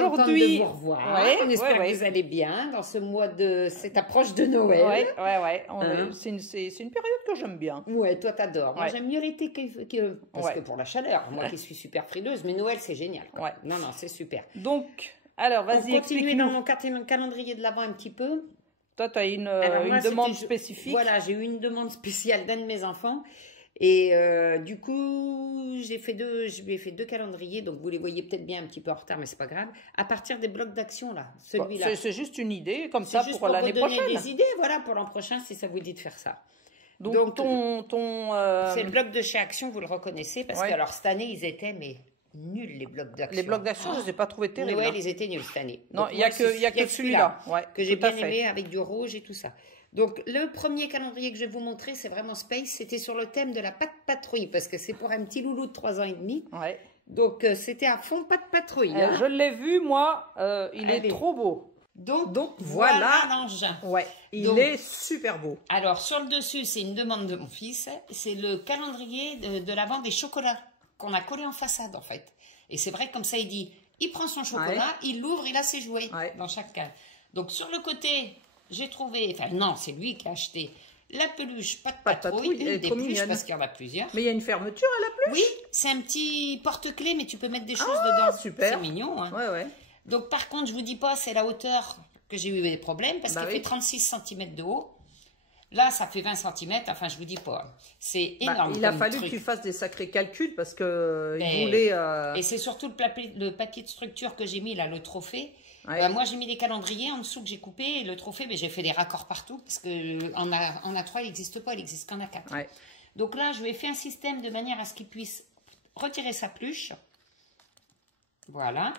aujourd'hui, de vous revoir. Ouais, on espère ouais, que vous allez bien dans ce mois de cette approche de Noël. Ouais. Hein? C'est une période que j'aime bien. Ouais, toi t'adores. Moi Ouais. j'aime mieux l'été parce que pour la chaleur, moi qui suis super frileuse, mais Noël c'est génial. Quoi. Ouais. Non, c'est super. Donc, alors On vas-y, continue dans explique-nous. mon calendrier de l'Avent un petit peu. Toi, tu as une Moi, demande c'était- spécifique. Voilà, j'ai eu une demande spéciale d'un de mes enfants. Et du coup, je lui ai fait deux calendriers, donc vous les voyez peut-être bien un petit peu en retard, mais c'est pas grave. À partir des blocs d'action là, celui-là. C'est juste une idée, comme C'est ça, juste pour l'année vous donner prochaine. des idées, voilà, pour l'an prochain, si ça vous dit de faire ça. Donc c'est le bloc de chez Action, vous le reconnaissez, parce que alors cette année, ils étaient mais nuls les blocs d'action. les blocs d'action, je ne les ai pas trouvés terribles. Noël, hein. ils étaient nuls cette année. Non, Donc, il y a moi, que celui-là, ouais, que j'ai tout à bien fait. aimé avec du rouge et tout ça. Donc le premier calendrier que je vais vous montrer, c'est vraiment Space. C'était sur le thème de la patte patrouille, parce que c'est pour un petit loulou de 3 ans et demi. Ouais. Donc c'était à fond patte patrouille. Hein. Je l'ai vu, moi, il est Allez. trop beau. Donc voilà l'engin. Ouais, Donc, est super beau. Alors sur le dessus, c'est une demande de mon fils. C'est le calendrier de l'Avent des chocolats qu'on a collé en façade en fait. Et c'est vrai comme ça, il dit, il prend son chocolat, il l'ouvre, il a ses jouets dans chaque case. Donc sur le côté, j'ai trouvé, enfin non, c'est lui qui a acheté la peluche patte patrouille, une des peluches parce qu'il y en a plusieurs. Mais il y a une fermeture à la peluche. Oui, c'est un petit porte-clés, mais tu peux mettre des choses dedans. Super. C'est mignon. Hein. Ouais. Donc par contre, je vous dis pas, c'est la hauteur que j'ai eu des problèmes parce qu'elle fait 36 cm de haut. Là, ça fait 20 cm, enfin, je vous dis pas. C'est énorme. Il a fallu que tu fasses des sacrés calculs parce que il voulait. Et c'est surtout le papier de structure que j'ai mis là, le trophée. Ouais. Moi, j'ai mis des calendriers en dessous que j'ai coupé et le trophée, mais j'ai fait des raccords partout parce que en A3, il n'existe pas, il n'existe qu'en A4. Ouais. Donc là, je lui ai fait un système de manière à ce qu'il puisse retirer sa peluche. Voilà.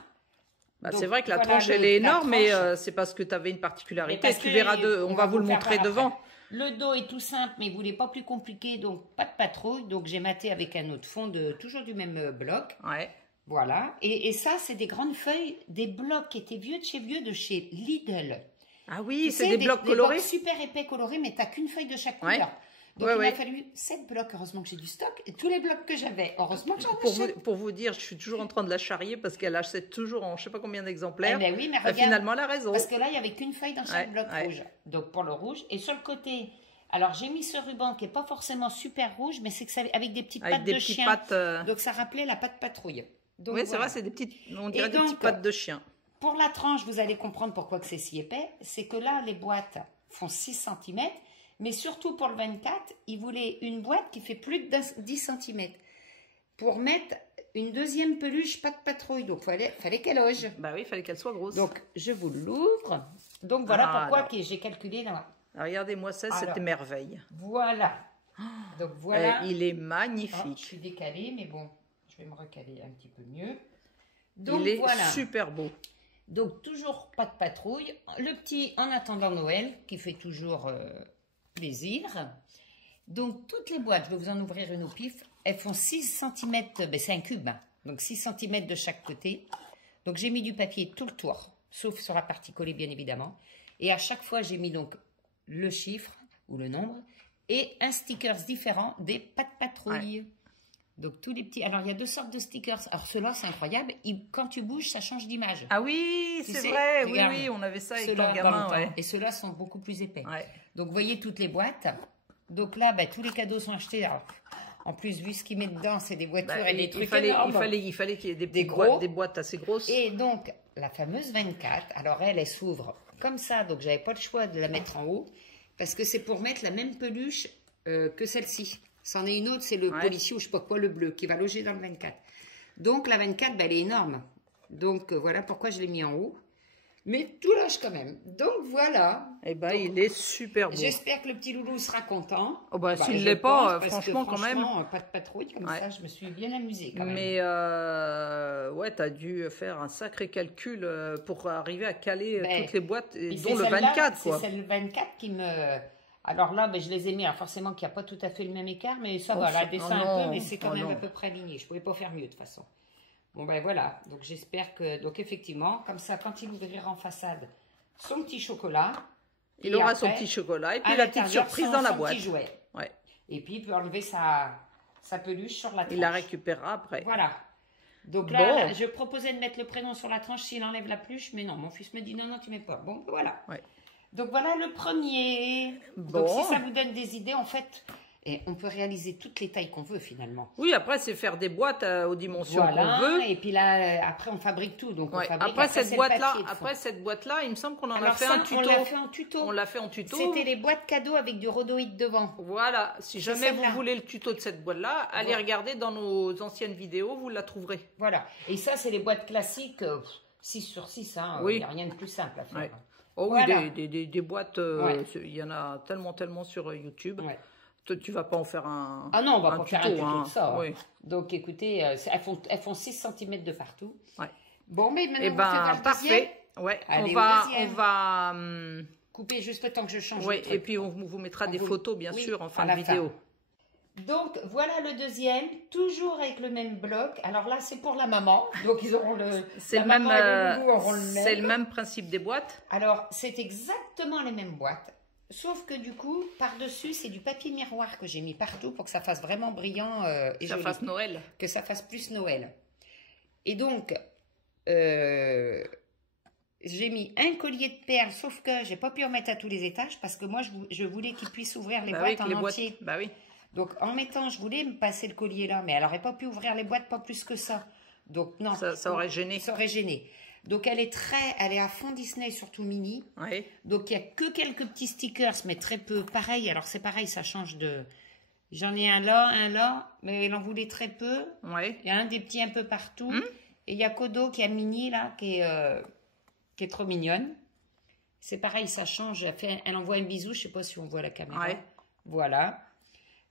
C'est vrai que la tranche, elle est énorme, mais c'est parce que tu avais une particularité. Tu verras, on va vous le montrer devant. Le dos est tout simple, mais il voulait pas plus compliqué, donc pas de patrouille. Donc j'ai maté avec un autre fond, toujours du même bloc. Ouais. Voilà. Et ça, c'est des grandes feuilles, des blocs qui étaient vieux de chez Lidl. Ah oui, c'est des blocs colorés. Des blocs super épais colorés, mais tu n'as qu'une feuille de chaque couleur. Donc il m'a fallu 7 blocs, heureusement que j'ai du stock. Et tous les blocs que j'avais, heureusement que j'en achète. Pour vous dire, je suis toujours en train de la charrier parce qu'elle achète toujours en je ne sais pas combien d'exemplaires. Eh ben oui, mais regarde, finalement, elle a raison. Parce que là, il n'y avait qu'une feuille dans chaque bloc rouge. Donc pour le rouge. Et sur le côté, alors j'ai mis ce ruban qui n'est pas forcément super rouge, mais c'est que ça avec des petites pattes de chien. Donc ça rappelait la patte patrouille. Donc, oui, c'est vrai, c'est des petites, on dirait des petites pattes de chien. Pour la tranche, vous allez comprendre pourquoi que c'est si épais. C'est que là, les boîtes font 6 cm. Mais surtout pour le 24, il voulait une boîte qui fait plus de 10 cm. Pour mettre une deuxième peluche patte patrouille. Donc, il fallait qu'elle loge. Bah oui, il fallait qu'elle soit grosse. Donc, je vous l'ouvre. Donc, voilà pourquoi j'ai calculé là. Regardez-moi ça, cette merveille. Voilà. Donc, voilà. Il est magnifique. Oh, je suis décalée, mais bon, je vais me recaler un petit peu mieux. Donc, il est super beau. Donc, toujours pas de patrouille. Le petit en attendant Noël, qui fait toujours plaisir. Donc, toutes les boîtes, je vais vous en ouvrir une au pif, elles font 6 cm, ben c'est un cube, hein, donc 6 cm de chaque côté. Donc, j'ai mis du papier tout le tour, sauf sur la partie collée, bien évidemment. Et à chaque fois, j'ai mis donc le chiffre, ou le nombre, et un sticker différent des pattes patrouilles. Donc, tous les petits... Alors, il y a 2 sortes de stickers. Alors, ceux-là, c'est incroyable. Quand tu bouges, ça change d'image. Ah oui, c'est vrai. Oui, on avait ça avec ton gamin. Et ceux-là sont beaucoup plus épais. Donc, vous voyez toutes les boîtes. Donc là, tous les cadeaux sont achetés. Alors, en plus, vu ce qu'il met dedans, c'est des voitures et des trucs énormes. Il fallait qu'il y ait des boîtes assez grosses. Et donc, la fameuse 24, alors elle s'ouvre comme ça. Donc, j'avais pas le choix de la mettre en haut. Parce que c'est pour mettre la même peluche que celle-ci. C'en est une autre, c'est le policier ou je sais pas quoi, le bleu, qui va loger dans le 24. Donc, la 24, elle est énorme. Donc, voilà pourquoi je l'ai mis en haut. Mais tout loge quand même. Donc, voilà. Eh ben, il est super beau. J'espère que le petit loulou sera content. Oh s'il ne l'est pas, franchement, quand même. Pas de patrouille, comme ça, je me suis bien amusée quand même. Mais, tu as dû faire un sacré calcul pour arriver à caler toutes les boîtes, dont le 24, quoi. C'est le 24 qui me... Alors là, je les ai mis, alors forcément qu'il n'y a pas tout à fait le même écart, mais ça va, là, dessin un peu, mais c'est quand même à peu près aligné. Je ne pouvais pas faire mieux, de toute façon. Bon, voilà. Donc, j'espère que... Donc, effectivement, comme ça, quand il ouvrira en façade son petit chocolat... Il aura son petit chocolat et puis la petite surprise dans la boîte. Petit jouet. Et puis, il peut enlever sa peluche sur la tranche. Il la récupérera après. Voilà. Donc là, je proposais de mettre le prénom sur la tranche s'il enlève la pluche, mais non, mon fils me dit non, non, tu mets pas. Bon, voilà. Ouais. Donc voilà le premier. Bon. Donc si ça vous donne des idées, en fait, et on peut réaliser toutes les tailles qu'on veut finalement. Oui, après c'est faire des boîtes aux dimensions qu'on veut. Et puis là, après on fabrique tout. Donc on fabrique, après cette boîte-là, il me semble qu'on en a fait un tuto. On l'a fait en tuto. On l'a fait en tuto. C'était les boîtes cadeaux avec du rhodoïde devant. Voilà. Si jamais vous voulez le tuto de cette boîte-là, allez regarder dans nos anciennes vidéos, vous la trouverez. Voilà. Et ça, c'est les boîtes classiques 6 sur 6. Hein, il n'y a rien de plus simple à faire. Ouais. Oh oui, voilà. des boîtes, il y en a tellement sur YouTube. Ouais. Tu vas pas en faire un Ah non, on va pas faire un tuto de ça. Oui. Donc écoutez, elles font 6 cm de partout. Ouais. Bon, mais maintenant, on va parfait. Ouais. Allez, on va couper juste le temps que je change. Oui, et puis on vous mettra des photos, bien sûr, en fin de vidéo. Donc voilà le deuxième, toujours avec le même bloc. Alors là, c'est pour la maman. Donc ils auront c'est le même principe des boîtes. Alors, c'est exactement les mêmes boîtes. Sauf que du coup, par-dessus, c'est du papier miroir que j'ai mis partout pour que ça fasse vraiment brillant et joli. Ça fasse Noël. Que ça fasse plus Noël. Et donc, j'ai mis un collier de perles, sauf que j'ai pas pu en mettre à tous les étages parce que moi, je voulais qu'il puisse ouvrir les boîtes en entier. Bah oui. Donc, en mettant, je voulais me passer le collier là, mais elle n'aurait pas pu ouvrir les boîtes, pas plus que ça. Donc, non. Ça aurait gêné. Ça aurait gêné. Donc, elle est à fond Disney, surtout mini. Oui. Donc, il n'y a que quelques petits stickers, mais très peu. Pareil, alors c'est pareil, ça change de... J'en ai un là, mais elle en voulait très peu. Oui. Il y a un des petits un peu partout. Et il y a Kodo qui a mini, là, qui est trop mignonne. C'est pareil, ça change. Elle envoie un bisou, je ne sais pas si on voit la caméra. Oui. Voilà.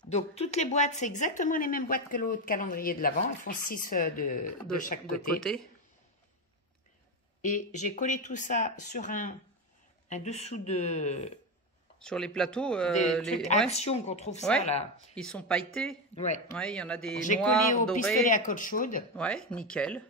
Donc, toutes les boîtes, c'est exactement les mêmes boîtes que l'autre calendrier de l'Avent. Elles font 6 de chaque côté. Et j'ai collé tout ça sur un dessous de... Sur les plateaux. Des trucs Action qu'on trouve ça, là. Ils sont pailletés. Ouais. Ouais, il y en a des noirs, j'ai collé au pistolet à colle chaude. Ouais, nickel.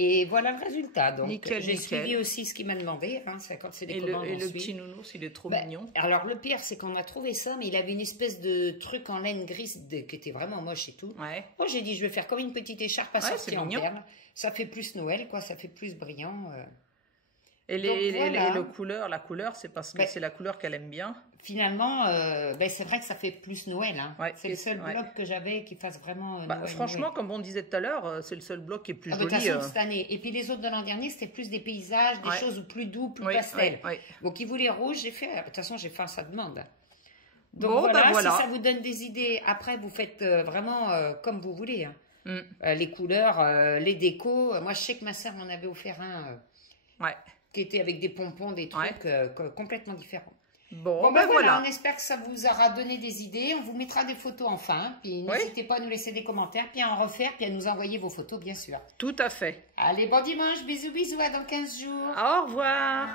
Et voilà le résultat. Donc, nickel, j'ai suivi aussi ce qu'il m'a demandé. Hein, quand c'est des commandes, et le petit nounours, il est trop mignon. Alors, le pire, c'est qu'on a trouvé ça, mais il avait une espèce de truc en laine grise qui était vraiment moche et tout. Ouais. Moi, j'ai dit, je vais faire comme une petite écharpe assortie en perles. Ça fait plus Noël, quoi. Ça fait plus brillant. Et la couleur, c'est parce que c'est la couleur qu'elle aime bien. Finalement, c'est vrai que ça fait plus Noël. Hein. Ouais, c'est le seul bloc que j'avais qui fasse vraiment Noël. Franchement, comme on disait tout à l'heure, c'est le seul bloc qui est plus joli. De toute façon, cette année. Et puis les autres de l'an dernier, c'était plus des paysages, des choses plus doux, plus pastel. Donc, il voulait rouge, j'ai fait. De toute façon, j'ai fait sa demande. Donc voilà, si ça vous donne des idées, après, vous faites vraiment comme vous voulez. Hein. Les couleurs, les décos. Moi, je sais que ma sœur m'en avait offert un qui était avec des pompons, des trucs complètement différents. Bon, voilà, on espère que ça vous aura donné des idées. On vous mettra des photos enfin. Puis n'hésitez pas à nous laisser des commentaires, puis à en refaire, puis à nous envoyer vos photos, bien sûr. Tout à fait. Allez, bon dimanche, bisous, bisous, à dans 15 jours. Au revoir.